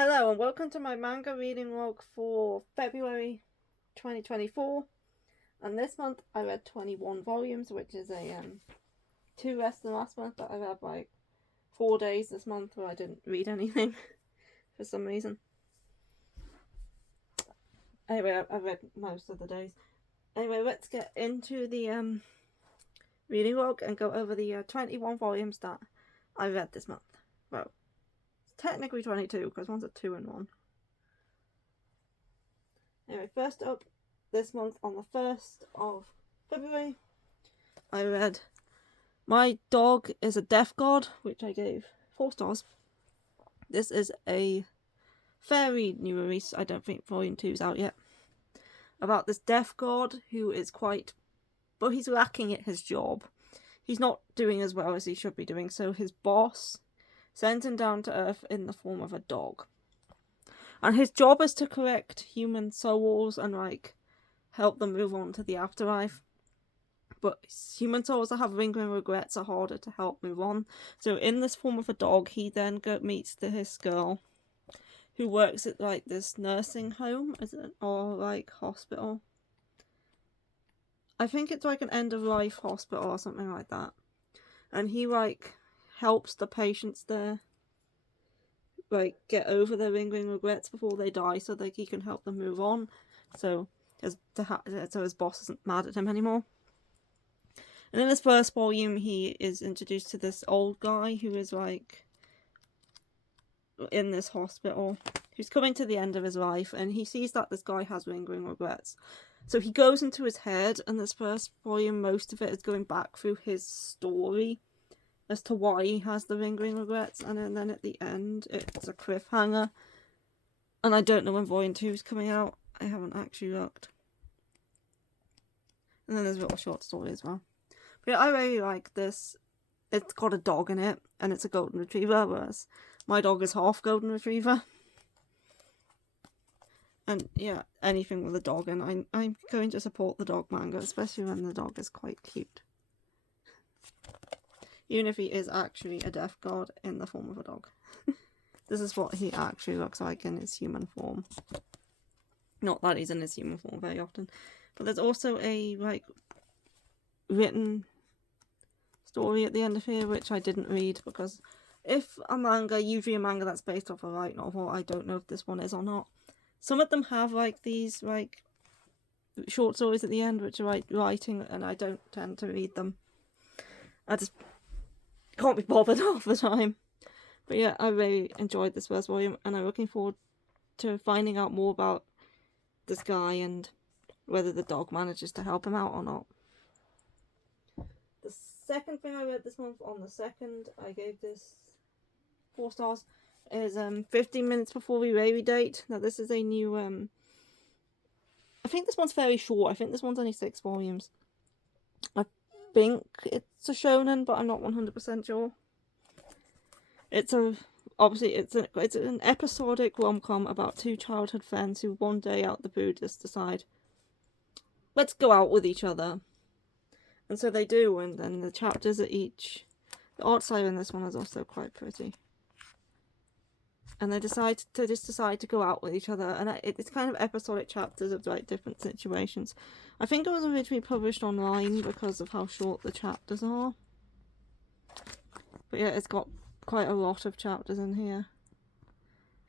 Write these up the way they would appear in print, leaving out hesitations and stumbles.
Hello and welcome to my manga reading log for February 2024. And this month I read 21 volumes, which is a 2 less than last month, but I read like 4 days this month where I didn't read anything for some reason. Anyway, I read most of the days. Anyway, let's get into the reading log and go over the 21 volumes that I read this month. Well, technically 22 because one's a 2 and 1. Anyway, first up this month on the 1st of February, I read My Dog is a Death God, which I gave 4 stars. This is a fairly new release. I don't think volume 2 is out yet. About this death god who is but he's lacking at his job. He's not doing as well as he should be doing, so his boss sends him down to Earth in the form of a dog. And his job is to correct human souls and, help them move on to the afterlife. But human souls that have lingering regrets are harder to help move on. So in this form of a dog, he then meets this girl who works at, this nursing home, or, hospital. I think it's, an end-of-life hospital or something like that. And he, helps the patients there get over their lingering regrets before they die so that he can help them move on, so his boss isn't mad at him anymore. And in this first volume he is introduced to this old guy who is in this hospital, who's coming to the end of his life, and he sees that this guy has lingering regrets. So he goes into his head, and this first volume, most of it is going back through his story as to why he has the lingering regrets, and then at the end it's a cliffhanger. And I don't know when volume 2 is coming out. I haven't actually looked. And then there's a little short story as well. But yeah, I really like this. It's got a dog in it, and it's a golden retriever, whereas my dog is half golden retriever. And yeah, anything with a dog in, I'm going to support the dog manga, especially when the dog is quite cute. Even if he is actually a death god in the form of a dog. This is what he actually looks like in his human form. Not that he's in his human form very often. But there's also a, written story at the end of here, which I didn't read, because if usually a manga that's based off a light novel, I don't know if this one is or not. Some of them have, these, short stories at the end, which are, writing, and I don't tend to read them. I just can't be bothered half the time. But yeah, I really enjoyed this first volume, and I'm looking forward to finding out more about this guy and whether the dog manages to help him out or not. The second thing I read this month on the 2nd, I gave this 4 stars, is 15 Minutes Before We Baby Date. Now this is a new, I think this one's very short. I think this one's only 6 volumes. I think it's a shonen, but I'm not 100% sure. It's an episodic rom-com about 2 childhood friends who one day out the blue just decide, let's go out with each other. And so they do, and then the chapters at each... The art style in this one is also quite pretty. And they decide to go out with each other, and it's kind of episodic chapters of different situations. I think it was originally published online because of how short the chapters are. But yeah, it's got quite a lot of chapters in here.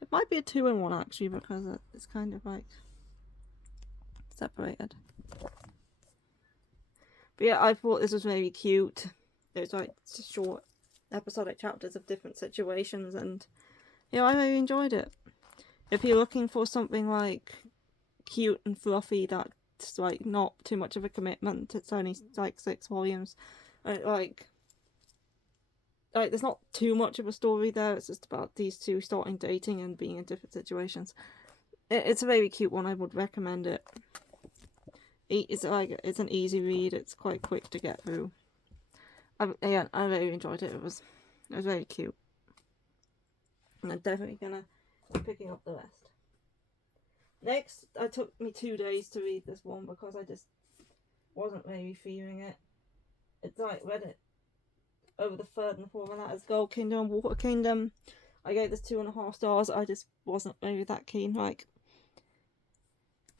It might be a 2 in 1 actually, because it's kind of separated. But yeah, I thought this was very cute. It was just short episodic chapters of different situations, and yeah, I really enjoyed it. If you're looking for something cute and fluffy that's not too much of a commitment, it's only 6 volumes. There's not too much of a story there. It's just about these 2 starting dating and being in different situations. It's a very cute one. I would recommend it. It's an easy read. It's quite quick to get through. I really enjoyed it. It was very cute. And I'm definitely gonna be picking up the rest. Next, it took me 2 days to read this one because I just wasn't really feeling it. It's read it over the 3rd and 4th, and that is Gold Kingdom, Water Kingdom. I gave this 2.5 stars. I just wasn't really that keen. Like,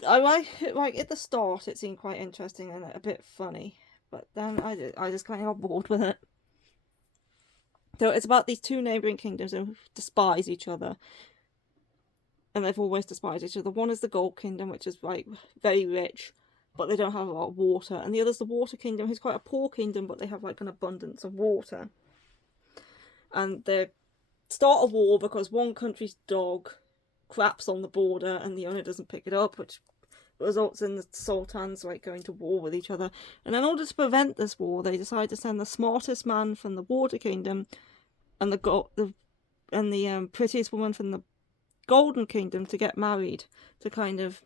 I like at the start it seemed quite interesting and a bit funny, but then I just kind of got bored with it. So it's about these two neighbouring kingdoms who despise each other, and they've always despised each other. One is the Gold Kingdom, which is like very rich, but they don't have a lot of water, and the other's the Water Kingdom, who's quite a poor kingdom, but they have like an abundance of water. And they start a war because one country's dog craps on the border and the owner doesn't pick it up, which results in the sultans like going to war with each other. And in order to prevent this war, they decide to send the smartest man from the Water Kingdom and the prettiest woman from the Golden Kingdom to get married to kind of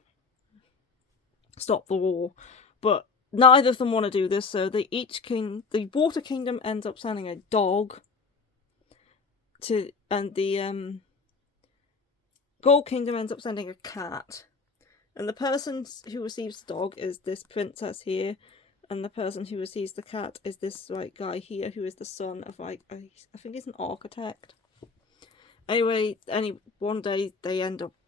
stop the war. But neither of them want to do this, so the Water Kingdom ends up sending a dog and the Gold Kingdom ends up sending a cat. And the person who receives the dog is this princess here, and the person who receives the cat is this like guy here who is the son of like I think he's an architect. Anyway, one day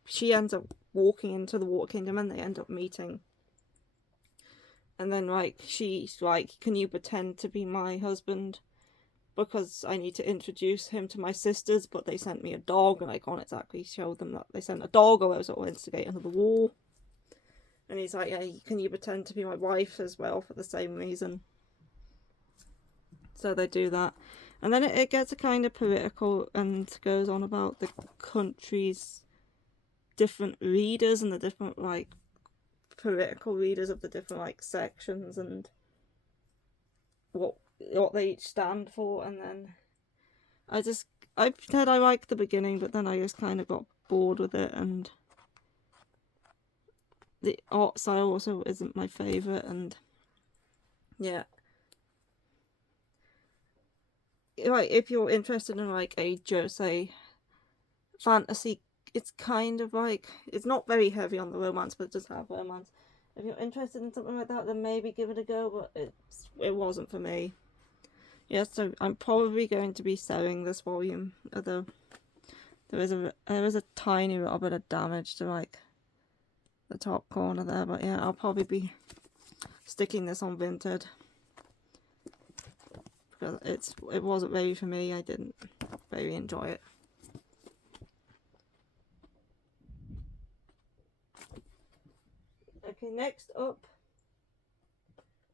she ends up walking into the Water Kingdom and they end up meeting. And then like she's like, "Can you pretend to be my husband? Because I need to introduce him to my sisters, but they sent me a dog and I can't exactly show them that they sent a dog or else it'll instigate another war." And he's like, "Yeah, can you pretend to be my wife as well for the same reason?" So they do that. And then it gets a kind of political and goes on about the country's different leaders and the different like political leaders of the different like sections and what they each stand for. And then I said I liked the beginning, but then I just kind of got bored with it, and the art style also isn't my favourite, and yeah. Like, if you're interested in like a josei fantasy, it's kind of like, it's not very heavy on the romance, but it does have romance. If you're interested in something like that, then maybe give it a go, but it wasn't for me. Yeah, so I'm probably going to be selling this volume, although there is a tiny little bit of damage to like the top corner there, but yeah, I'll probably be sticking this on Vinted because it wasn't really for me. I didn't very enjoy it. Okay, next up,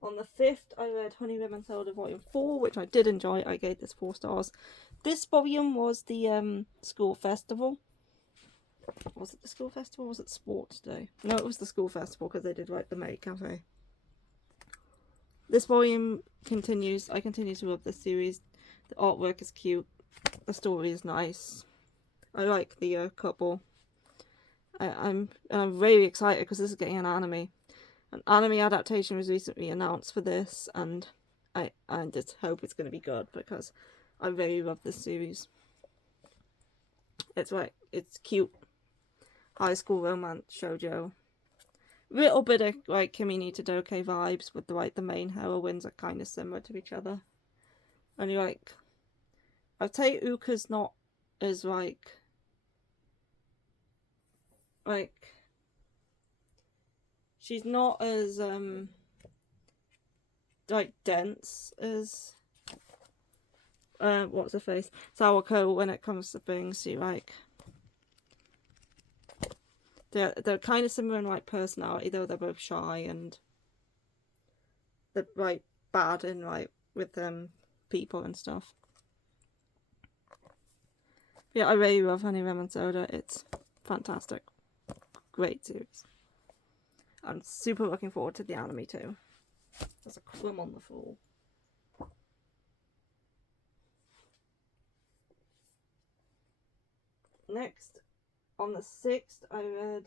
on the 5th, I read Honey, Lemon Soda Volume 4, which I did enjoy. I gave this 4 stars. This volume was the school festival. Was it the school festival or was it sports day? No, it was the school festival because they did like the Maid Cafe. This volume continues. I continue to love this series. The artwork is cute. The story is nice. I like the couple. I'm really excited because this is getting an anime. An anime adaptation was recently announced for this, and I just hope it's going to be good because I really love this series. It's cute. High school romance shoujo. Little bit of like Kimi ni Todoke vibes with the main heroines are kind of similar to each other. And I'd say Uka's not as like she's not as like dense as what's her face, Sawako, when it comes to things. She like they're kind of similar in like personality, though they're both shy and they're like bad in like with people and stuff. Yeah, I really love Honey Lemon Soda. It's fantastic. Great series. I'm super looking forward to the anime too. There's a crumb on the floor. Next, on the 6th, I read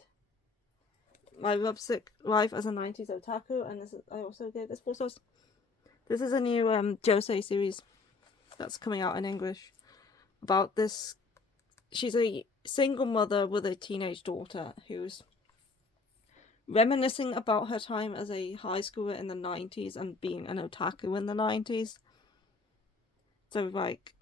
My Lovesick Life as a 90s Otaku, and I also gave this 4 stars. This is a new josei series that's coming out in English about this. She's a single mother with a teenage daughter who's reminiscing about her time as a high schooler in the 90s and being an otaku in the 90s. So like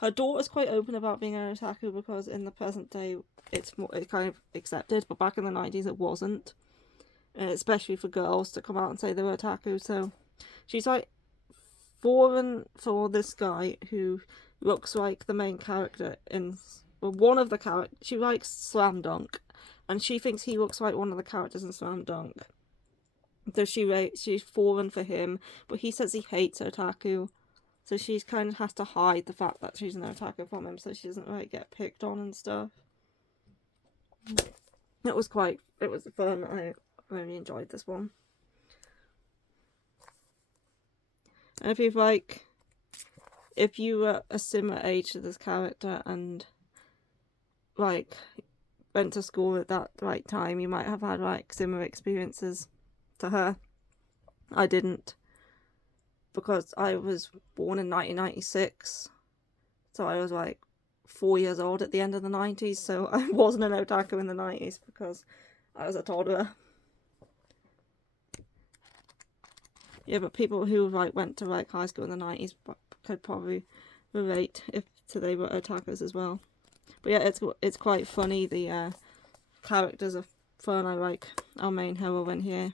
Her daughter's quite open about being an otaku because in the present day it's kind of accepted, but back in the 90s it wasn't. Especially for girls to come out and say they were otaku. So she's like fallen for this guy who looks like the main character in, well, one of the characters. She likes Slam Dunk, and she thinks he looks like one of the characters in Slam Dunk. So she's fallen for him, but he says he hates otaku. So she kind of has to hide the fact that she's an otaku from him, so she doesn't like get picked on and stuff. It was fun. I really enjoyed this one. And if you were a similar age to this character and like went to school at that right time, you might have had like similar experiences to her. I didn't, because I was born in 1996, so I was like 4 years old at the end of the 90s, so I wasn't an otaku in the 90s because I was a toddler. Yeah, but people who like went to like high school in the 90s could probably relate if they were otakus as well. But yeah, it's quite funny. The characters are fun. I like our main heroine here.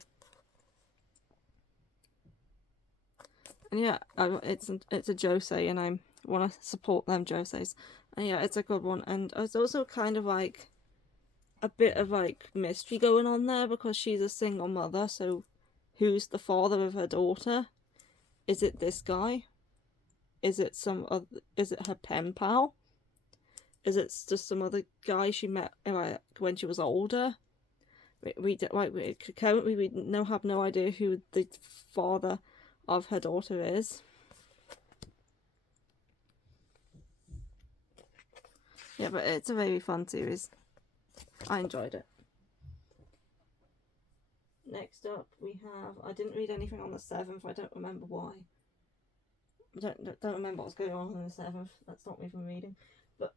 And yeah, it's a josei, and I want to support them joseis. And yeah, it's a good one. And it's also kind of like a bit of like mystery going on there because she's a single mother. So who's the father of her daughter? Is it this guy? Is it Is it her pen pal? Is it just some other guy she met when she was older? We currently have no idea who the father of her daughter is. Yeah, but it's a very fun series. I enjoyed it. Next up we have, I didn't read anything on the 7th, I don't remember why. I don't remember what was going on the 7th, that stopped me from reading. But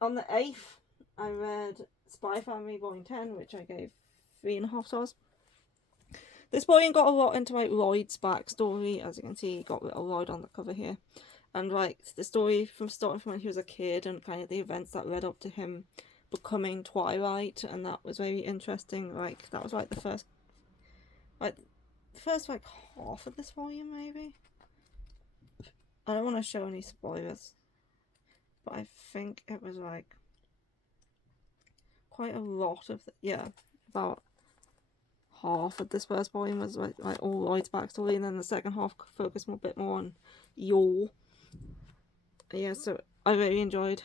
on the 8th, I read Spy Family Volume 10, which I gave 3.5 stars. This volume got a lot into like Lloyd's backstory. As you can see, he got a Lloyd on the cover here. And like the story starting from when he was a kid and kind of the events that led up to him becoming Twilight, and that was very interesting. Like that was like the first half of this volume maybe. I don't want to show any spoilers, but I think it was like quite a lot of about half of this first volume was like all Lloyd's backstory, and then the second half focused a bit more on Yule. Yeah, so I really enjoyed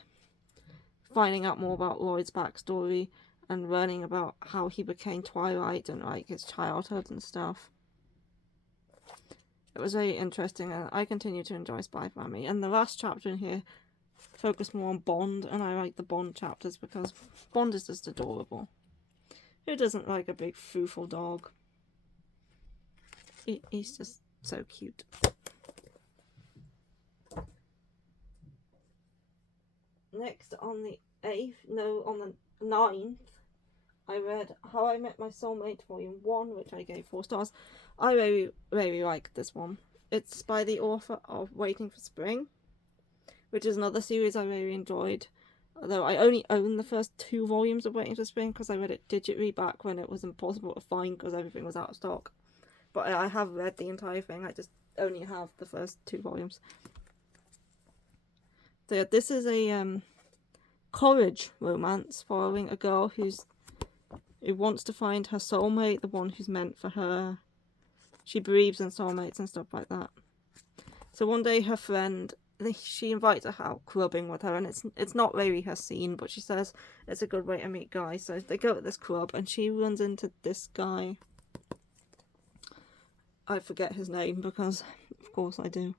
finding out more about Lloyd's backstory and learning about how he became Twilight and like his childhood and stuff. It was very interesting, and I continue to enjoy Spy Family. And the last chapter in here focused more on Bond, and I like the Bond chapters because Bond is just adorable. Who doesn't like a big foofle dog? He's just so cute. Next, on the 9th, I read How I Met My Soulmate Volume 1, which I gave 4 stars. I really, really like this one. It's by the author of Waiting for Spring, which is another series I really enjoyed. Although I only own the first 2 volumes of Waiting for Spring because I read it digitally back when it was impossible to find because everything was out of stock. But I have read the entire thing, I just only have the first 2 volumes. So yeah, this is a college romance following a girl who wants to find her soulmate, the one who's meant for her. She believes in soulmates and stuff like that. So one day her friend, she invites her out clubbing with her, and it's not really her scene, but she says it's a good way to meet guys. So they go to this club, and she runs into this guy. I forget his name because, of course, I do.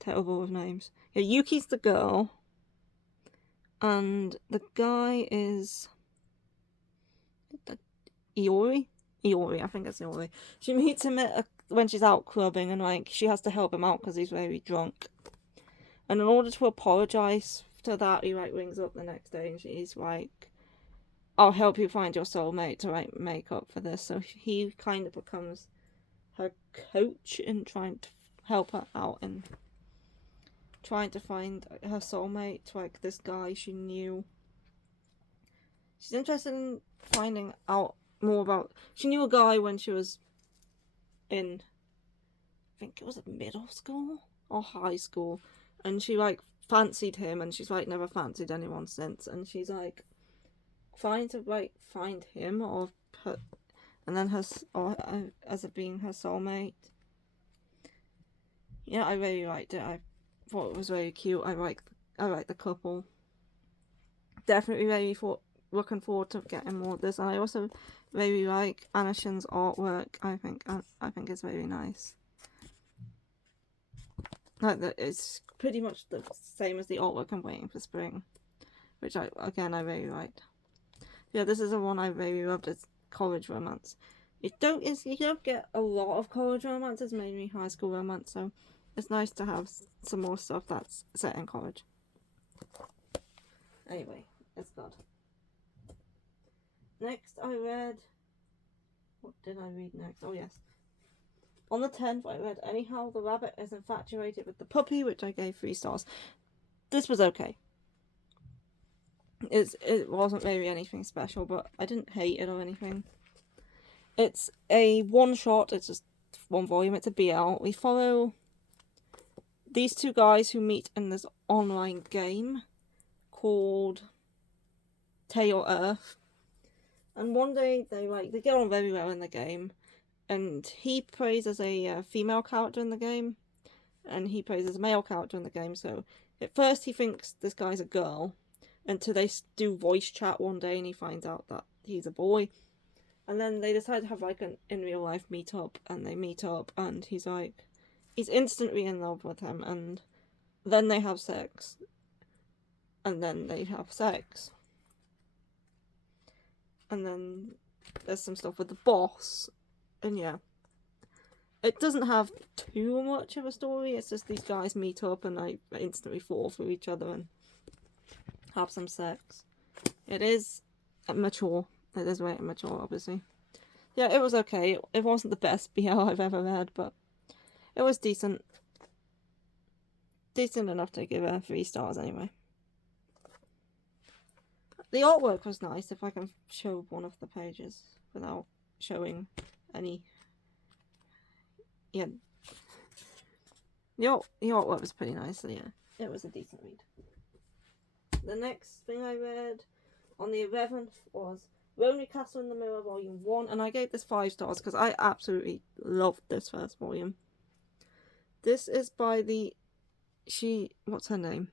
Terrible with names. Yeah, Yuki's the girl, and the guy is Iori, I think it's Iori. She meets him when she's out clubbing, and like she has to help him out because he's very drunk. And in order to apologise to that, he like rings up the next day, and she's like, "I'll help you find your soulmate to like make up for this." So he kind of becomes her coach in trying to help her out and trying to find her soulmate, like this guy she knew. She's interested in finding out more about... She knew a guy when she was in... I think it was middle school or high school. And she, like, fancied him, and she's, like, never fancied anyone since. And she's, like, trying to, like, find him or her... And then her... Or as it being her soulmate. Yeah, I really liked it. I thought it was very cute. I like the couple. Definitely really looking forward to getting more of this. And I also really like Anashin's artwork. I think it's very nice. Like it's pretty much the same as the artwork I'm waiting for spring, which I really liked. Yeah, this is the one I really loved. It's college romance. You don't get a lot of college romance. It's mainly high school romance, so it's nice to have some more stuff that's set in college. Anyway, it's good. Next, I read... What did I read next? Oh, yes. On the 10th, I read Anyhow, the Rabbit is Infatuated with the Puppy, which I gave 3 stars. This was okay. It wasn't really anything special, but I didn't hate it or anything. It's a one-shot. It's just 1 volume. It's a BL. We follow these 2 guys who meet in this online game called Tail Earth. And one day they get on very well in the game, and he plays as a female character in the game, and he plays as a male character in the game. So at first he thinks this guy's a girl, until they do voice chat one day and he finds out that he's a boy. And then they decide to have like an in real life meet up, and they meet up, and he's instantly in love with him, and then they have sex, and then they have sex. And then there's some stuff with the boss. And yeah. It doesn't have too much of a story. It's just these guys meet up and they instantly fall for each other and have some sex. It is mature. It is very mature, obviously. Yeah, it was okay. It wasn't the best BL I've ever read, but it was decent. Decent enough to give it 3 stars anyway. The artwork was nice, if I can show one of the pages without showing any... Yeah. The artwork was pretty nice, so yeah. It was a decent read. The next thing I read on the 11th was Lonely Castle in the Mirror Volume 1, and I gave this 5 stars because I absolutely loved this first volume. This is by what's her name?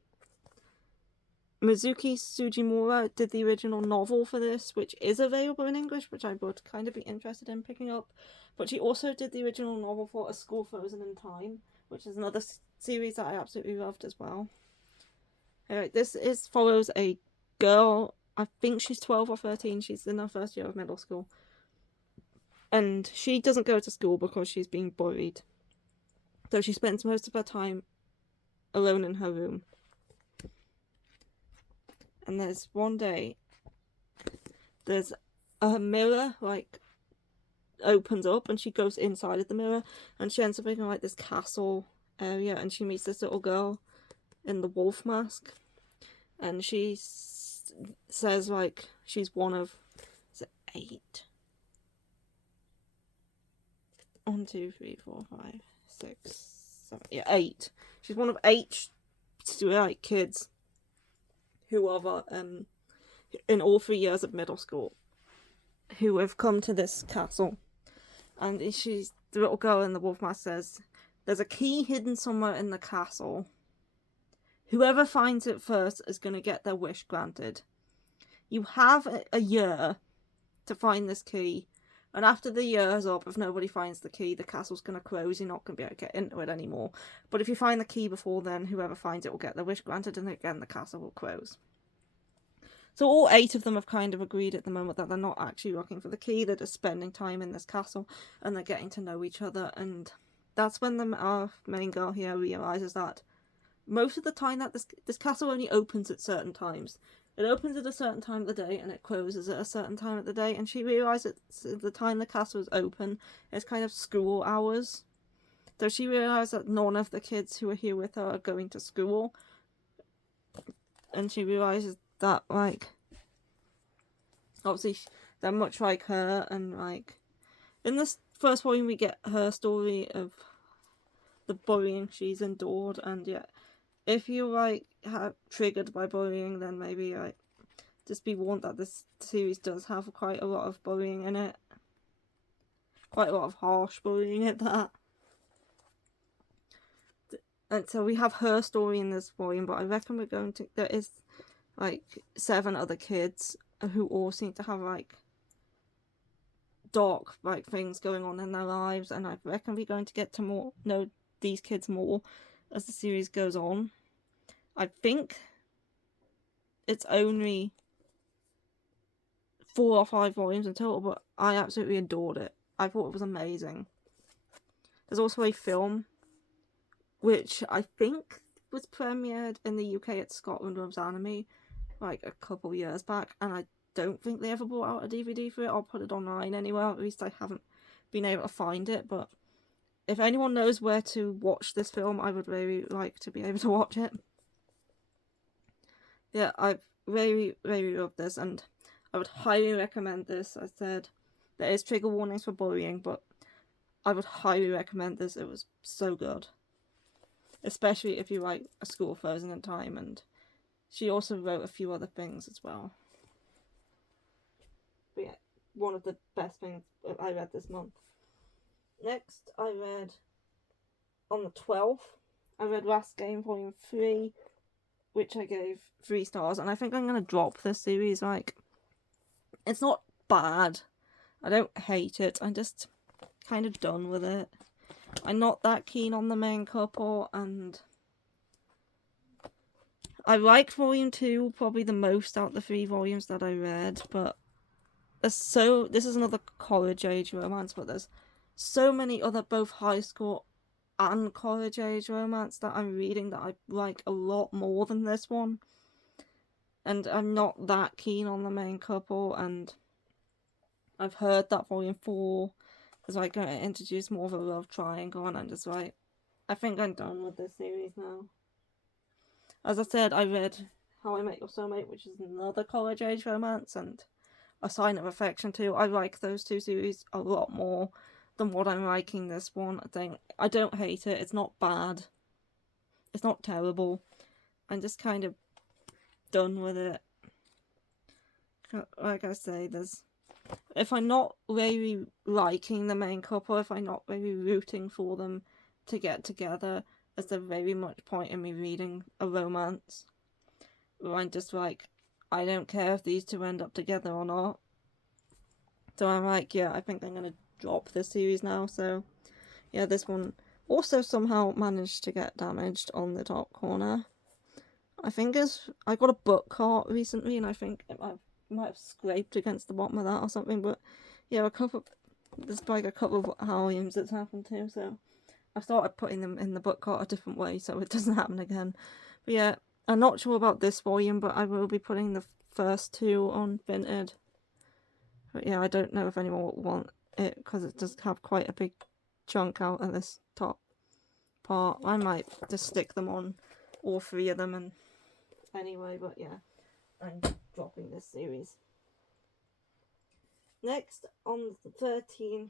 Mizuki Sugimura did the original novel for this, which is available in English, which I would kind of be interested in picking up. But she also did the original novel for A School Frozen in Time, which is another series that I absolutely loved as well. Anyway, this follows a girl, I think she's 12 or 13, she's in her first year of middle school. And she doesn't go to school because she's being bullied. So she spends most of her time alone in her room. And there's one day, there's a mirror, opens up, and she goes inside of the mirror, and she ends up in, this castle area, and she meets this little girl in the wolf mask, and she says, she's one of, is it 8? 1, 2, 3, 4, 5, 6, 7, yeah, 8. She's one of 8, kids who are in all 3 years of middle school who have come to this castle. And the little girl in the wolf mask says, there's a key hidden somewhere in the castle. Whoever finds it first is going to get their wish granted. You have a year to find this key, and after the year is up, if nobody finds the key, the castle's going to close. You're not going to be able to get into it anymore. But if you find the key before then, whoever finds it will get their wish granted, and again, the castle will close. So all 8 of them have kind of agreed at the moment that they're not actually looking for the key. They're just spending time in this castle, and they're getting to know each other. And that's when our main girl here realises that most of the time that this castle only opens at certain times. It opens at a certain time of the day, and it closes at a certain time of the day. And she realises the time the castle is open is kind of school hours. So she realized that none of the kids who are here with her are going to school. And she realizes that, like, obviously they're much like her, and like in this first volume we get her story of the bullying she's endured, and yeah, if you like triggered by bullying, then maybe like just be warned that this series does have quite a lot of bullying in it, quite a lot of harsh bullying at that. And so we have her story in this volume, but I reckon we're going to, there is like 7 other kids who all seem to have like dark like things going on in their lives, and I reckon we're going to get to know these kids more as the series goes on. I think it's only 4 or 5 volumes in total, but I absolutely adored it. I thought it was amazing. There's also a film which I think was premiered in the UK at Scotland Loves Anime like a couple years back, and I don't think they ever brought out a DVD for it. I'll put it online anywhere, at least I haven't been able to find it, but if anyone knows where to watch this film, I would really like to be able to watch it. Yeah, I really, really love this, and I would highly recommend this. I said there is trigger warnings for bullying, but I would highly recommend this. It was so good. Especially if you like A School Frozen in Time, and she also wrote a few other things as well. But yeah, one of the best things I read this month. Next, I read on the 12th, I read Last Game Volume 3, which I gave 3 stars, and I think I'm going to drop this series. Like, it's not bad. I don't hate it. I'm just kind of done with it. I'm not that keen on the main couple, and I liked Volume 2 probably the most out of the 3 volumes that I read, but this is another college age romance, but there's so many other both high school and college age romance that I'm reading that I like a lot more than this one, and I'm not that keen on the main couple, and I've heard that Volume 4 is like going to introduce more of a love triangle, and I'm just like, I think I'm done with this series now. As I said, I read How I Met Your Soulmate, which is another college age romance, and A Sign of Affection too. I like those 2 series a lot more than what I'm liking this one. I don't hate it. It's not bad. It's not terrible. I'm just kind of done with it. Like I say, if I'm not really liking the main couple, if I'm not really rooting for them to get together, there's a very much point in me reading a romance where I'm just like, I don't care if these 2 end up together or not. So I'm like, yeah, I think I'm going to drop this series now. So yeah, this one also somehow managed to get damaged on the top corner. I think I got a book cart recently, and I think it might have scraped against the bottom of that or something, but yeah, there's like a couple of volumes it's happened to, so I started putting them in the book cart a different way so it doesn't happen again. But yeah, I'm not sure about this volume, but I will be putting the first 2 on Vinted. But yeah, I don't know if anyone will want it because it does have quite a big chunk out at this top part. I might just stick them on, all 3 of them, and anyway, but yeah, I'm dropping this series. Next, on the 13th,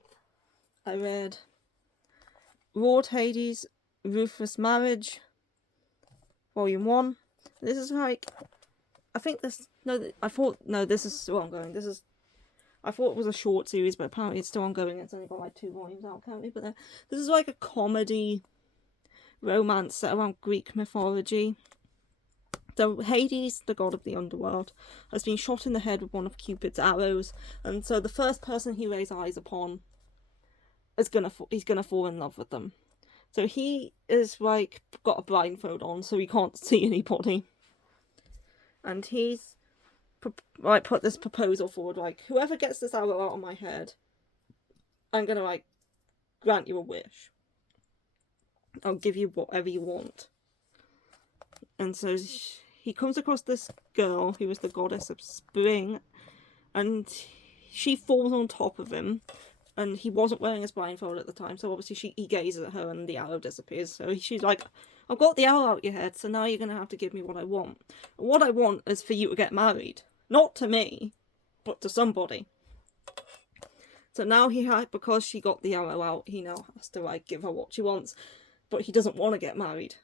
I read Lord Hades' Ruthless Marriage, Volume 1. This is like, I thought this is still ongoing. I thought it was a short series, but apparently it's still ongoing. It's only got like 2 volumes out currently, but this is like a comedy romance set around Greek mythology. So Hades, the god of the underworld, has been shot in the head with one of Cupid's arrows, and so the first person he lays eyes upon he's gonna fall in love with them. So he is like got a blindfold on, so he can't see anybody, and he's put this proposal forward, like, whoever gets this arrow out of my head, I'm gonna like grant you a wish. I'll give you whatever you want. And so he comes across this girl who is the goddess of spring, and she falls on top of him, and he wasn't wearing his blindfold at the time, so obviously he gazes at her and the arrow disappears. So she's like, I've got the arrow out your head, so now you're going to have to give me what I want. And what I want is for you to get married. Not to me, but to somebody. So now he had, because she got the arrow out, he now has to like give her what she wants. But he doesn't want to get married.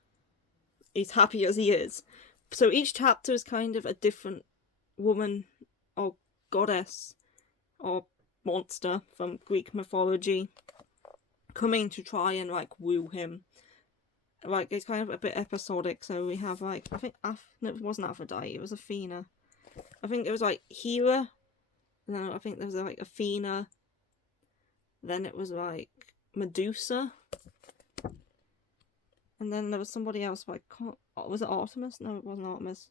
He's happy as he is. So each chapter is kind of a different woman or goddess or monster from Greek mythology coming to try and like woo him. Like it's kind of a bit episodic. So we have like, I think no, it wasn't Aphrodite, it was Athena. I think it was like Hera. No, I think there was like Athena. Then it was like Medusa. And then there was somebody else, but I can't. Was it Artemis? No, it wasn't Artemis.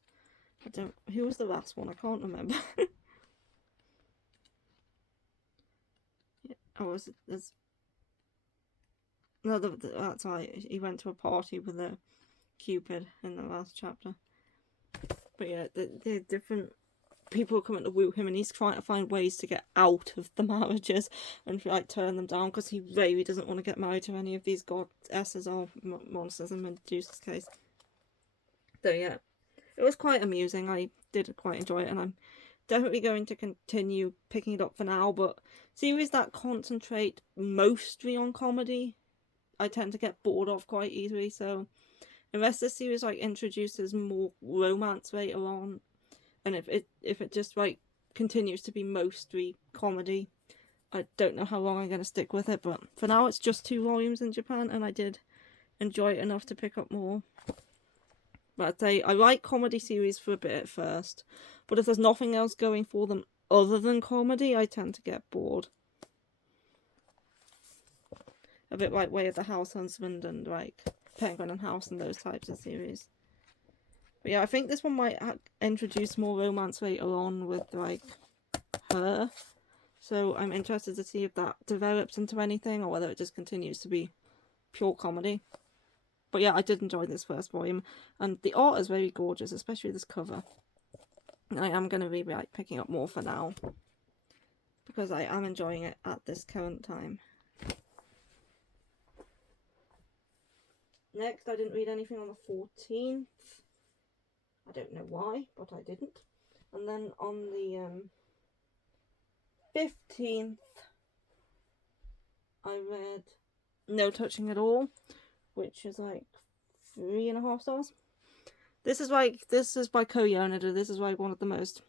Who was the last one? I can't remember. Yeah, was it? No, that's right. He went to a party with a Cupid in the last chapter. But yeah, the different people are coming to woo him, and he's trying to find ways to get out of the marriages and like turn them down, because he really doesn't want to get married to any of these goddesses or monsters in Medusa's case. So yeah, it was quite amusing. I did quite enjoy it, and I'm definitely going to continue picking it up for now. But series that concentrate mostly on comedy, I tend to get bored of quite easily. So unless this series like introduces more romance later on, and if it just like continues to be mostly comedy, I don't know how long I'm going to stick with it. But for now, it's just 2 volumes in Japan, and I did enjoy it enough to pick up more. But I'd say I like comedy series for a bit at first, but if there's nothing else going for them other than comedy, I tend to get bored. A bit like Way of the House Husband and like Penguin and House and those types of series. But yeah, I think this one might introduce more romance later on with like her. So I'm interested to see if that develops into anything or whether it just continues to be pure comedy. But yeah, I did enjoy this first volume, and the art is very gorgeous, especially this cover. And I am going to be like picking up more for now, because I am enjoying it at this current time. Next, I didn't read anything on the 14th. I don't know why, but I didn't. And then on the 15th, I read No Touching at All, which is like 3.5 stars. This is by Ko Yoneda. This is like one of the most.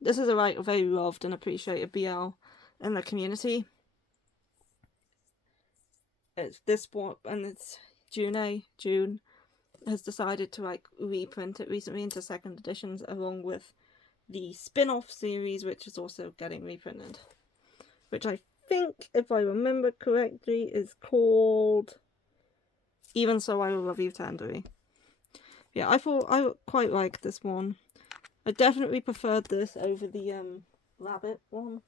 This is a like very loved and appreciated BL in the community. It's this one, and it's June has decided to like reprint it recently into 2nd editions, along with the spin-off series, which is also getting reprinted, which I think, if I remember correctly, is called Even So I Will Love You Tenderly. Yeah, I thought I quite liked this one. I definitely preferred this over the rabbit one.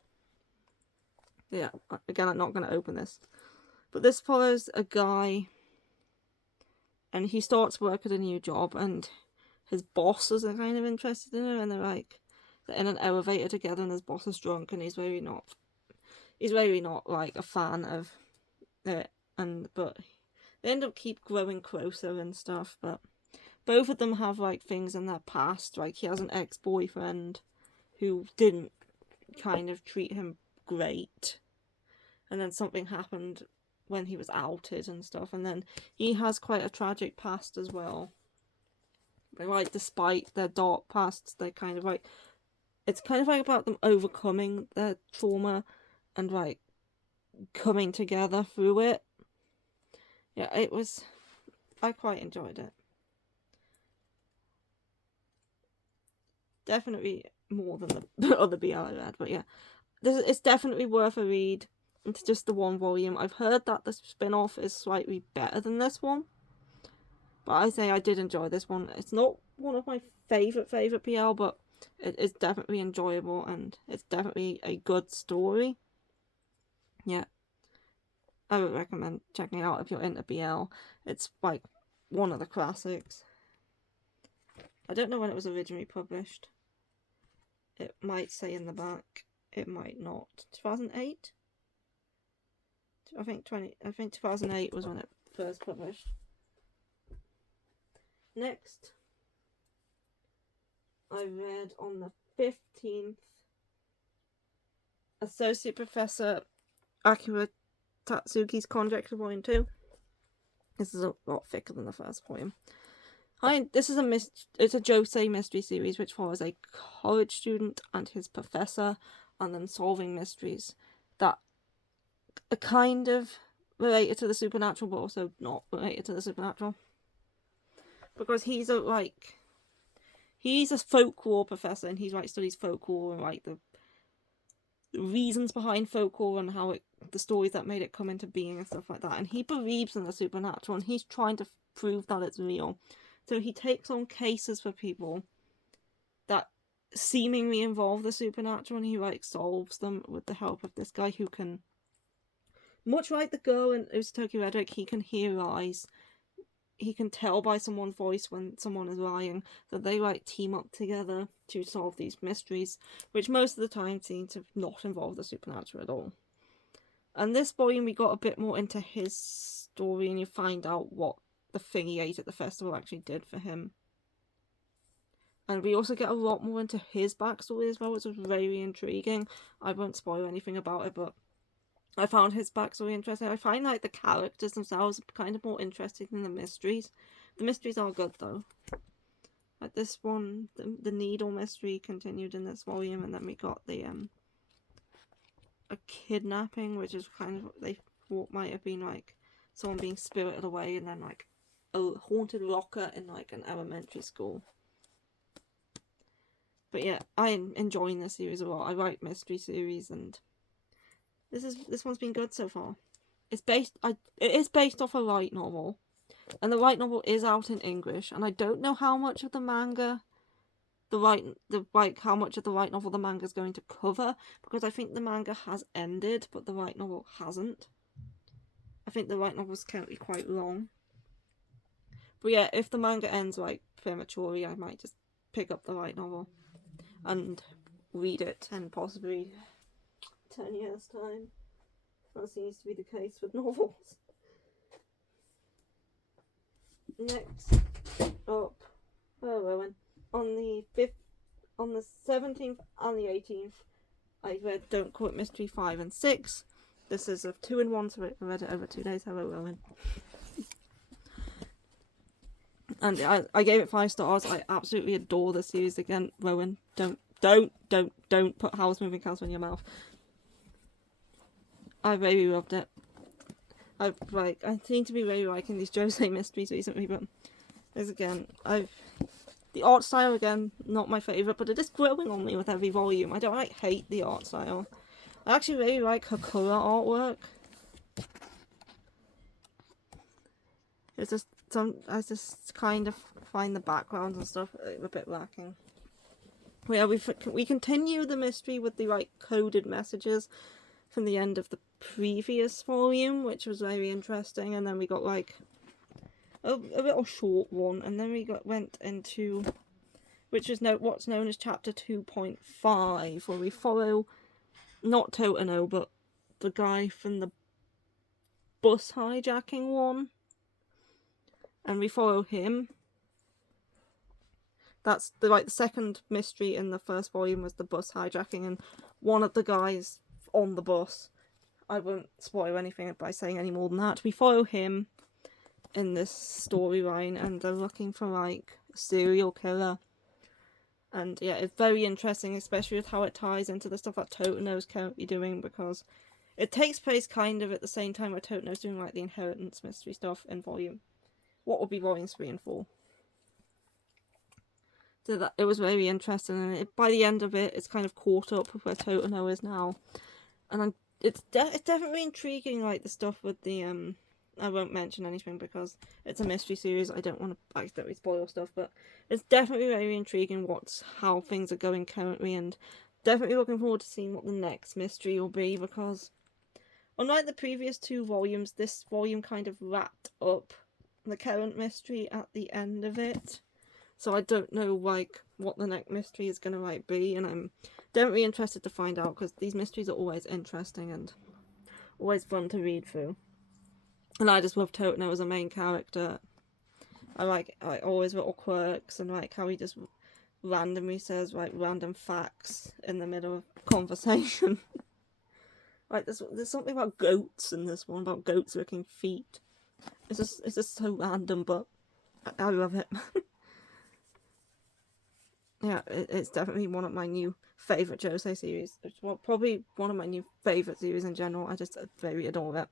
Yeah, again, I'm not going to open this. But this follows a guy, and he starts work at a new job, and his bosses are kind of interested in him, and they're in an elevator together, and his boss is drunk, and he's really not like a fan of it, but they end up keep growing closer and stuff. But both of them have like things in their past. Like he has an ex-boyfriend who didn't kind of treat him great, and then something happened when he was outed and stuff, and then he has quite a tragic past as well. But like despite their dark pasts, they kind of like, it's kind of like about them overcoming their trauma and like coming together through it. Yeah, I quite enjoyed it. Definitely more than the other BL I read, but yeah, it's definitely worth a read. It's just the 1 volume. I've heard that the spin-off is slightly better than this one, but I say I did enjoy this one. It's not one of my favourite BL, but it is definitely enjoyable, and it's definitely a good story. Yeah, I would recommend checking it out if you're into BL. It's like one of the classics. I don't know when it was originally published. It might say in the back. It might not. 2008? I think 2008 was when it first published. Next, I read on the 15th Associate Professor Akua Tatsuki's Conjecture Volume 2. This is a lot thicker than the first volume. This is it's a josei mystery series which follows a college student and his professor and them solving mysteries that are kind of related to the supernatural but also not related to the supernatural. Because he's a folklore professor and he's studies folklore and the reasons behind folklore and how the stories that made it come into being and stuff like that, and he believes in the supernatural and he's trying to prove that it's real. So he takes on cases for people that seemingly involve the supernatural and he solves them with the help of this guy who can, much like the girl in Usatoki Rhetoric, he can hear lies. He can tell by someone's voice when someone is lying, that they team up together to solve these mysteries, which most of the time seem to not involve the supernatural at all. And this volume we got a bit more into his story and you find out what the thing he ate at the festival actually did for him. And we also get a lot more into his backstory as well, which was very intriguing. I won't spoil anything about it, but I found his backstory interesting. I find the characters themselves kind of more interesting than the mysteries. The mysteries are good though. This one, the needle mystery continued in this volume, and then we got the a kidnapping, which is kind of they thought might have been someone being spirited away, and then a haunted locker in an elementary school. But yeah, I'm enjoying this series a lot. I write mystery series and this one's been good so far. It is based off a light novel, and the light novel is out in English. And I don't know how much of the manga, how much of the light novel the manga is going to cover, because I think the manga has ended, but the light novel hasn't. I think the light novel is currently quite long. But yeah, if the manga ends prematurely, I might just pick up the light novel and read it, and possibly 10 years time. That seems to be the case with novels. Next up, Owen. On the 17th and the 18th, I read Don't Call It Mystery 5 and 6. This is a 2-in-1, so I read it over 2 days. Hello, Owen. And I gave it 5 stars. I absolutely adore the series again. Rowan, don't put Howl's Moving Castle in your mouth. I really loved it. I seem to be really liking these josei mysteries recently, but the art style again, not my favourite, but it is growing on me with every volume. I don't hate the art style. I actually really like her colour artwork. It's just I just kind of find the backgrounds and stuff a bit lacking. Yeah, we continue the mystery with the coded messages from the end of the previous volume, which was very interesting, and then we got a little short one, and then we went into which is what's known as chapter 2.5, where we follow not Totino but the guy from the bus hijacking one, and we follow him. That's the second mystery in the first volume was the bus hijacking, and one of the guys on the bus. I won't spoil anything by saying any more than that. We follow him in this storyline, and they're looking for a serial killer. And yeah, it's very interesting, especially with how it ties into the stuff that Totino's currently doing, because it takes place kind of at the same time where Totino's doing the inheritance mystery stuff in what would be volumes 3 and 4. So it was very interesting, and by the end of it, it's kind of caught up with where Totino is now. And it's definitely intriguing, the stuff with the I won't mention anything because it's a mystery series. I don't want to accidentally spoil stuff, but it's definitely very intriguing how things are going currently, and definitely looking forward to seeing what the next mystery will be, because unlike the previous 2 volumes, this volume kind of wrapped up the current mystery at the end of it. So I don't know what the next mystery is going to be, and I'm definitely interested to find out, because these mysteries are always interesting, and always fun to read through. And I just love Totino as a main character. I like always little quirks and like how he just randomly says like random facts in the middle of conversation. Like there's something about goats in this one, about goats licking feet. It's just so random, but I love it. Yeah, it's definitely one of my new favourite Josei series. It's probably one of my new favourite series in general. I just very adore it.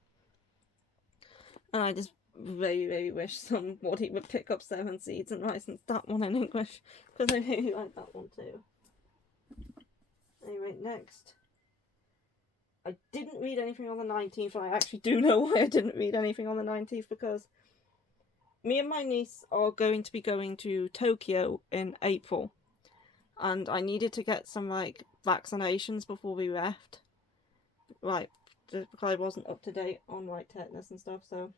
And I just very, very wish somebody would pick up Seven Seeds and license that one in English, because I really like that one too. Anyway, next. I didn't read anything on the 19th, and I actually do know why I didn't read anything on the 19th, because me and my niece are going to be going to Tokyo in April, and I needed to get some, like, vaccinations before we left, like, just because I wasn't up to date on, like, tetanus and stuff, so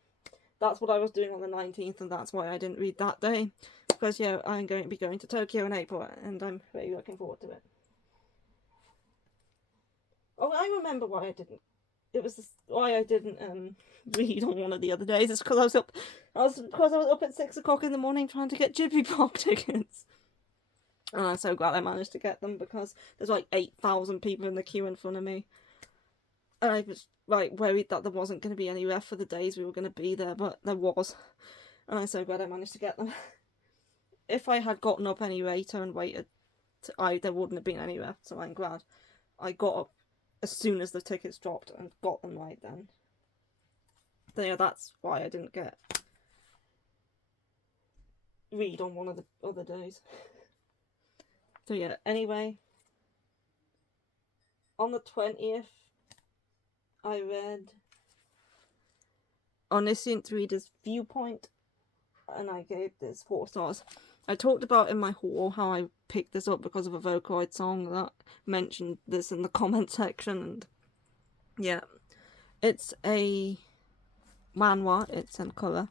that's what I was doing on the 19th, and that's why I didn't read that day, because, yeah, I'm going to be going to Tokyo in April, and I'm really looking forward to it. Oh, I remember why I didn't. It was why I didn't read on one of the other days. It's because I was up at 6 o'clock in the morning trying to get Ghibli Park tickets. And I'm so glad I managed to get them, because there's like 8,000 people in the queue in front of me. And I was like worried that there wasn't going to be any left for the days we were going to be there, but there was. And I'm so glad I managed to get them. If I had gotten up any later and waited, there wouldn't have been any left, so I'm glad I got up as soon as the tickets dropped and got them right then. So yeah, that's why I didn't read on one of the other days. So yeah, anyway, on the 20th, I read Omniscient Reader's Viewpoint, and I gave this 4 stars. I talked about in my haul how I picked this up because of a Vocaloid song that mentioned this in the comment section, and yeah, it's a manhwa, it's in colour.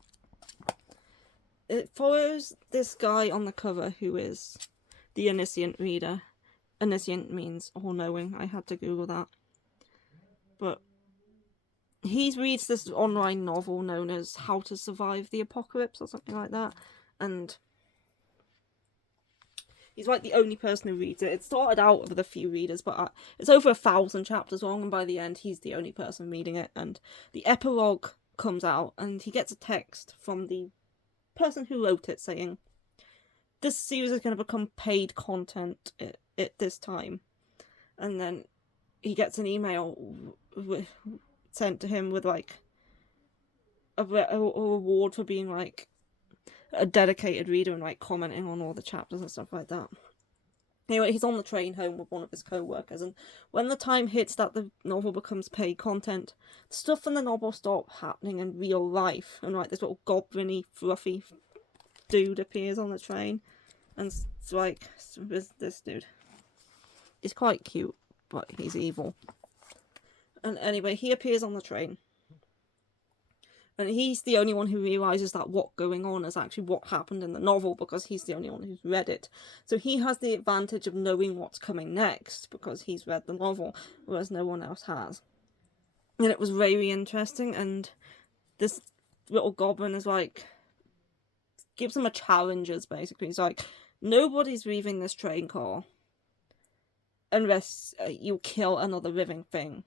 It follows this guy on the cover who is the Omniscient Reader. Omniscient means all-knowing, I had to Google that. But he reads this online novel known as How to Survive the Apocalypse or something like that, and he's like the only person who reads it. It started out with a few readers, but it's over 1,000 chapters long, and by the end he's the only person reading it. And the epilogue comes out, and he gets a text from the person who wrote it saying, this series is going to become paid content at this time. And then he gets an email sent to him with like a reward for being like a dedicated reader and like commenting on all the chapters and stuff like that. Anyway, he's on the train home with one of his co-workers, and when the time hits that the novel becomes paid content, stuff in the novel stops happening in real life, and like this little goblin-y, fluffy dude appears on the train, and it's like, this dude. He's quite cute, but he's evil. And anyway, he appears on the train. And he's the only one who realises that what's going on is actually what happened in the novel, because he's the only one who's read it. So he has the advantage of knowing what's coming next, because he's read the novel, whereas no one else has. And it was very interesting, and this little goblin is like, gives him a challenges, basically. He's like, nobody's leaving this train car unless you kill another living thing.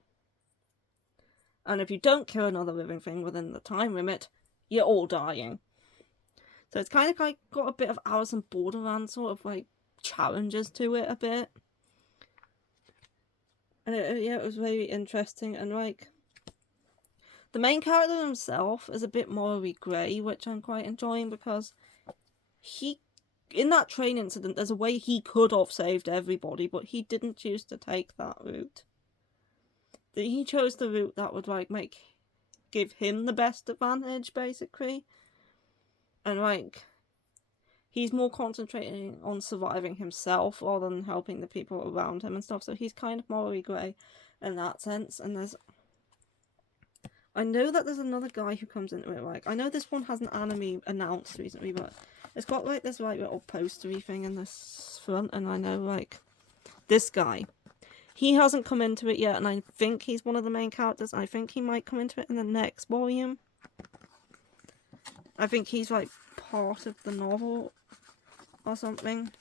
And if you don't kill another living thing within the time limit, you're all dying. So it's kind of like got a bit of Alice in Borderland sort of like challenges to it a bit. And it was very interesting. And like, the main character himself is a bit morally grey, which I'm quite enjoying, because in that train incident, there's a way he could have saved everybody, but he didn't choose to take that route. He chose the route that would like give him the best advantage, basically. And like, he's more concentrating on surviving himself rather than helping the people around him and stuff. So he's kind of morally grey in that sense. And I know that there's another guy who comes into it. Like, I know this one has an anime announced recently, but it's got like this like little postery thing in this front, and I know like this guy. He hasn't come into it yet, and I think he's one of the main characters. I think he might come into it in the next volume. I think he's like part of the novel or something.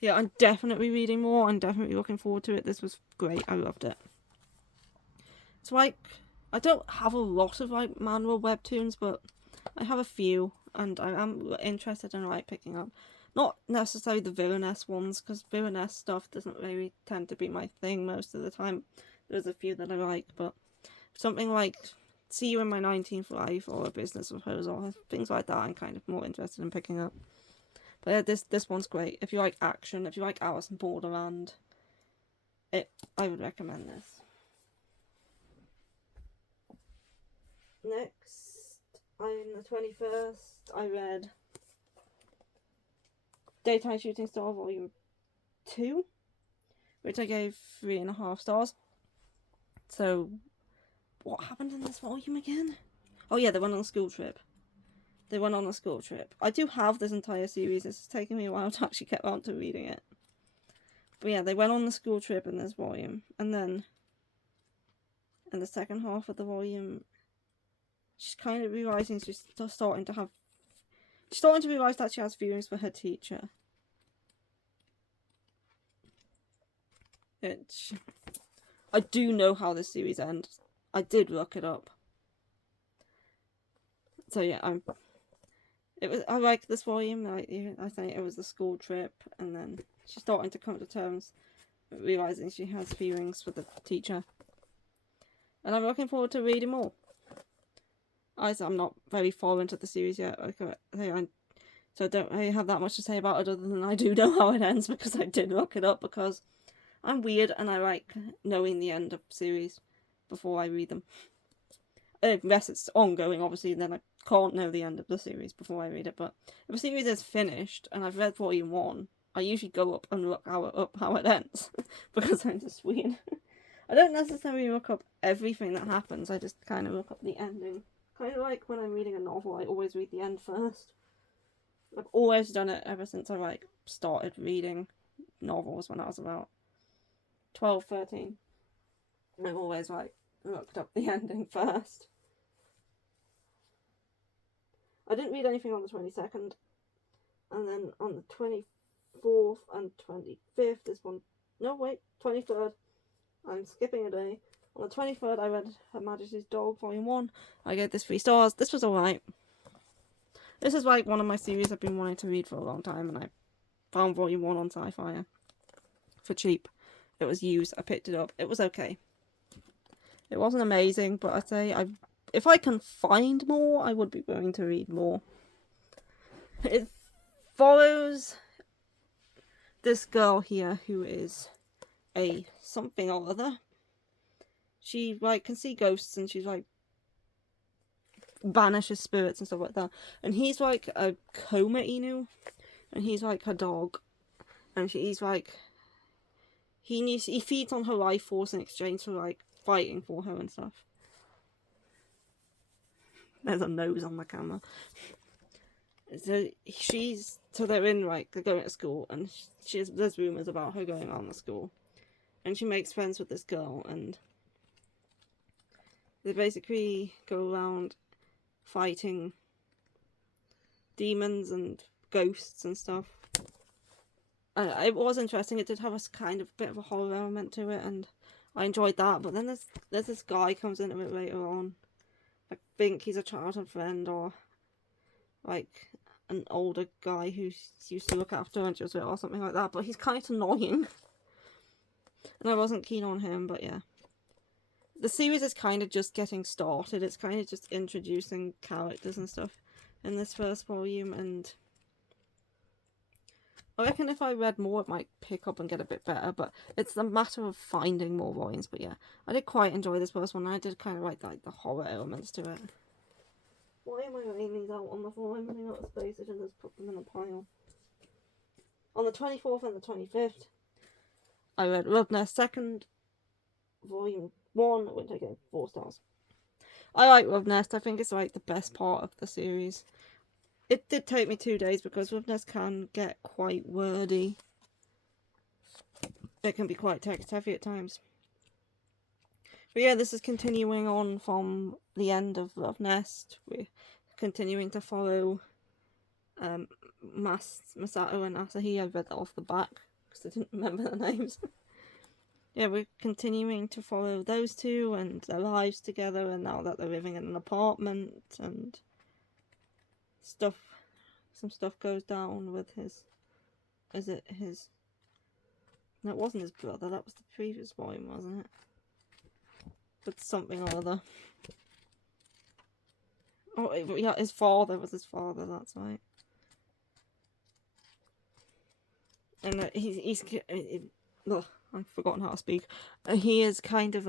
Yeah, I'm definitely reading more. I'm definitely looking forward to it. This was great. I loved it. It's like, I don't have a lot of like manual webtoons, but I have a few, and I am interested in like picking up. Not necessarily the villainess ones, because villainess stuff doesn't really tend to be my thing most of the time. There's a few that I like, but something like See You in My 19th Life or A Business of Hers or things like that, I'm kind of more interested in picking up. But yeah, this one's great. If you like action, if you like Alice in Borderland, I would recommend this. Next, on the 21st, I read Daytime Shooting Star Volume 2, which I gave 3.5 stars. So, what happened in this volume again? Oh yeah, they went on a school trip. I do have this entire series. It's taken me a while to actually get around to reading it. But yeah, they went on the school trip in this volume. And then, in the second half of the volume, she's kind of realising she's starting to realise that she has feelings for her teacher. I do know how this series ends. I did look it up. So yeah, I like this volume. I think it was the school trip, and then she's starting to come to terms with realising she has feelings for the teacher. And I'm looking forward to reading more. I'm not very far into the series yet, so I don't really have that much to say about it other than I do know how it ends because I did look it up, because I'm weird and I like knowing the end of series before I read them. Unless it's ongoing, obviously, then I can't know the end of the series before I read it. But if a series is finished and I've read volume 1, I usually go up and look how it ends because I'm just weird. I don't necessarily look up everything that happens. I just kind of look up the ending. Kind of like when I'm reading a novel, I always read the end first. I've always done it ever since I started reading novels when I was about 12, 13. I've always looked up the ending first. I didn't read anything on the 22nd, and then on the 24th and 25th 23rd, I'm skipping a day. On the 23rd I read Her Majesty's Dog Volume 1. I gave this 3 stars. This was alright. This is one of my series I've been wanting to read for a long time, and I found Volume 1 on Sci-Fi for cheap. It was used. I picked it up. It was okay. It wasn't amazing, but I'd say if I can find more, I would be willing to read more. It follows this girl here who is a something or other. She can see ghosts, and she's banishes spirits and stuff like that. And he's a coma Inu, and he's her dog, and he's he feeds on her life force in exchange for fighting for her and stuff. There's a nose on the camera. So they're in they're going to school, and there's rumours about her going on the school, and she makes friends with this girl, and they basically go around fighting demons and ghosts and stuff. And it was interesting. It did have a kind of bit of a horror element to it, and I enjoyed that. But then there's this guy comes into it later on. I think he's a childhood friend or an older guy who used to look after her and just or something like that. But he's kind of annoying, and I wasn't keen on him. But yeah, the series is kind of just getting started. It's kind of just introducing characters and stuff in this first volume, and I reckon if I read more it might pick up and get a bit better, but it's a matter of finding more volumes. But yeah, I did quite enjoy this first one. I did kind of like the horror elements to it. Why am I laying these out on the floor? I'm running out of space. I should just put them in a pile. On the 24th and the 25th, I read Love Nest Second, Volume 1, which I gave 4 stars. I like Love Nest. I think it's the best part of the series. It did take me 2 days because Love Nest can get quite wordy. it can be quite text heavy at times. But yeah, this is continuing on from the end of Love Nest. We're continuing to follow Masato and Asahi. I read that off the back because I didn't remember their names. Yeah, we're continuing to follow those two and their lives together, and now that they're living in an apartment and some stuff goes down with his... Is it his... No, it wasn't his brother, that was the previous volume, wasn't it? But something or other. Oh, yeah, his father was his father, that's right. And he's I've forgotten how to speak. He is kind of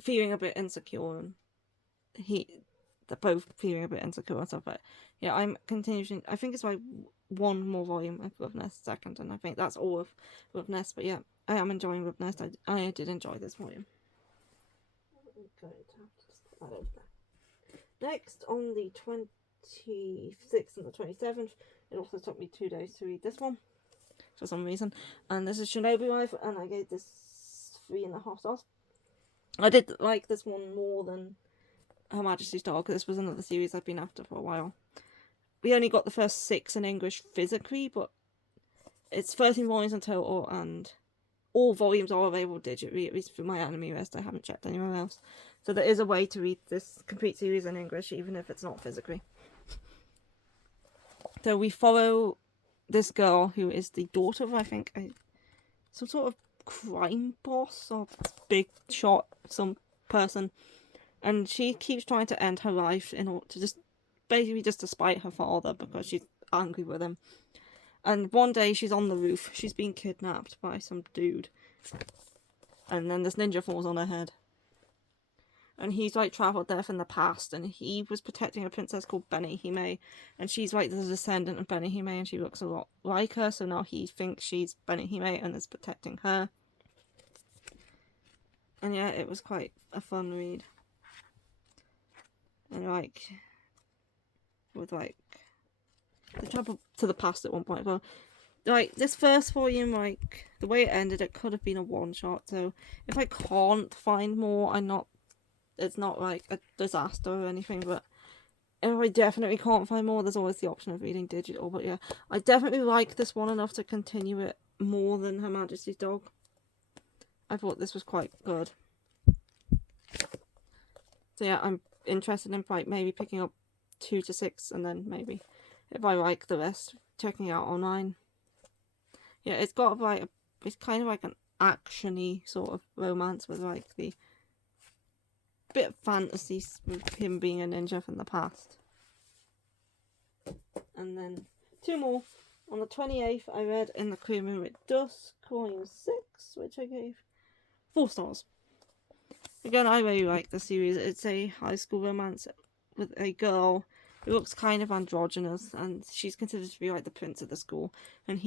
feeling a bit insecure, and they're both feeling a bit insecure and stuff. But yeah, I'm continuing. I think it's like one more volume of Love Nest second, and I think that's all of Love Nest. But yeah, I am enjoying Love Nest. I did enjoy this volume. Okay, just put that over there. Next, on the 26th and the 27th, it also took me 2 days to read this one for some reason, and this is Shinobi Life, and I gave this 3.5 stars. I did like this one more than Her Majesty's Dog. This was another series I've been after for a while. We only got the first 6 in English physically, but it's 13 volumes in total, and all volumes are available digitally, at least for my anime list. I haven't checked anywhere else. So there is a way to read this complete series in English, even if it's not physically. So we follow this girl who is the daughter of, I think, some sort of crime boss or big shot, some person. And she keeps trying to end her life in order to basically to spite her father because she's angry with him. And one day she's on the roof. She's been kidnapped by some dude. And then this ninja falls on her head. And he's like travelled there from the past, and he was protecting a princess called Benihime, and she's like the descendant of Benihime, and she looks a lot like her, so now he thinks she's Benihime and is protecting her. And yeah, it was quite a fun read. And like, with like, they travel to the past at one point. Well, like, this first volume, like, the way it ended, it could have been a one-shot, so if I can't find more, it's not like a disaster or anything, but if I definitely can't find more, there's always the option of reading digital. But yeah, I definitely like this one enough to continue it more than Her Majesty's Dog. I thought this was quite good. So yeah, I'm interested in like maybe picking up 2 to 6, and then maybe if I like the rest, checking out online. Yeah, it's got like it's kind of like an action-y sort of romance with like the bit of fantasy with him being a ninja from the past. And then 2 more. On the 28th, I read In the Clear Room at Dusk, volume 6, which I gave 4 stars. Again, I really like the series. It's a high school romance with a girl who looks kind of androgynous, and she's considered to be like the prince of the school. And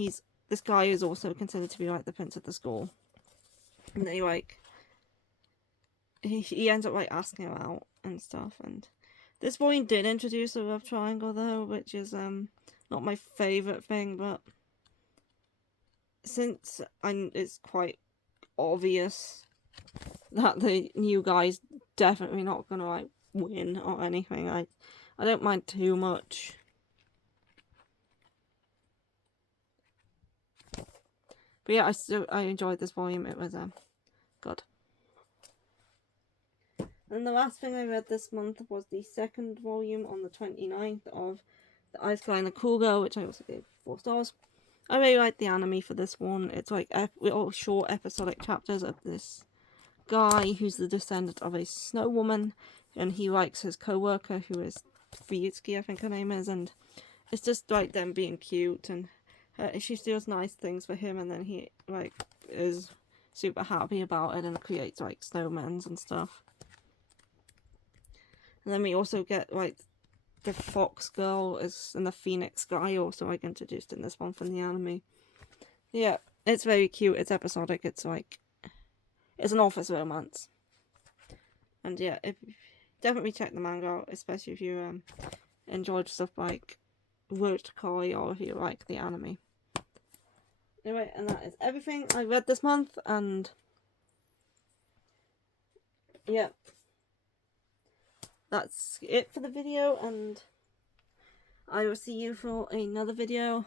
this guy is also considered to be like the prince of the school. And they like... He ends up like asking her out and stuff, and this volume did introduce a love triangle though, which is not my favourite thing, but since it's quite obvious that the new guy's definitely not gonna like win or anything, I don't mind too much. But yeah, I enjoyed this volume. It was good. And the last thing I read this month was the second volume on the 29th of The Ice Guy and the Cool Girl, which I also gave 4 stars. I really like the anime for this one. It's like all short episodic chapters of this guy who's the descendant of a snow woman, and he likes his co-worker who is Fuyutsuki, I think her name is, and it's just like them being cute, and she does nice things for him, and then he like is super happy about it and creates like snowmen and stuff. And then we also get like the fox girl and the phoenix guy also like introduced in this one from the anime. Yeah, it's very cute. It's episodic. It's like it's an office romance. And yeah, definitely check the manga out, especially if you enjoyed stuff like Roach Kai or if you like the anime. Anyway, and that is everything I read this month, and yeah, that's it for the video, and I will see you for another video.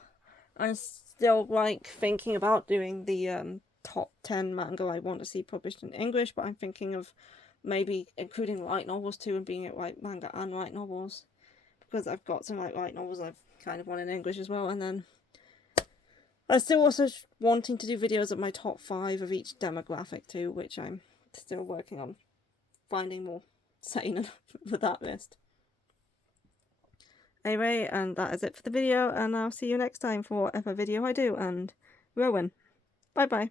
I'm still like thinking about doing the top 10 manga I want to see published in English, but I'm thinking of maybe including light novels too and being it like manga and light novels, because I've got some like light novels I've kind of want in English as well. And then I'm still also wanting to do videos of my top 5 of each demographic too, which I'm still working on finding more sane for that list. Anyway, and that is it for the video, and I'll see you next time for whatever video I do, and Rowan. Bye bye.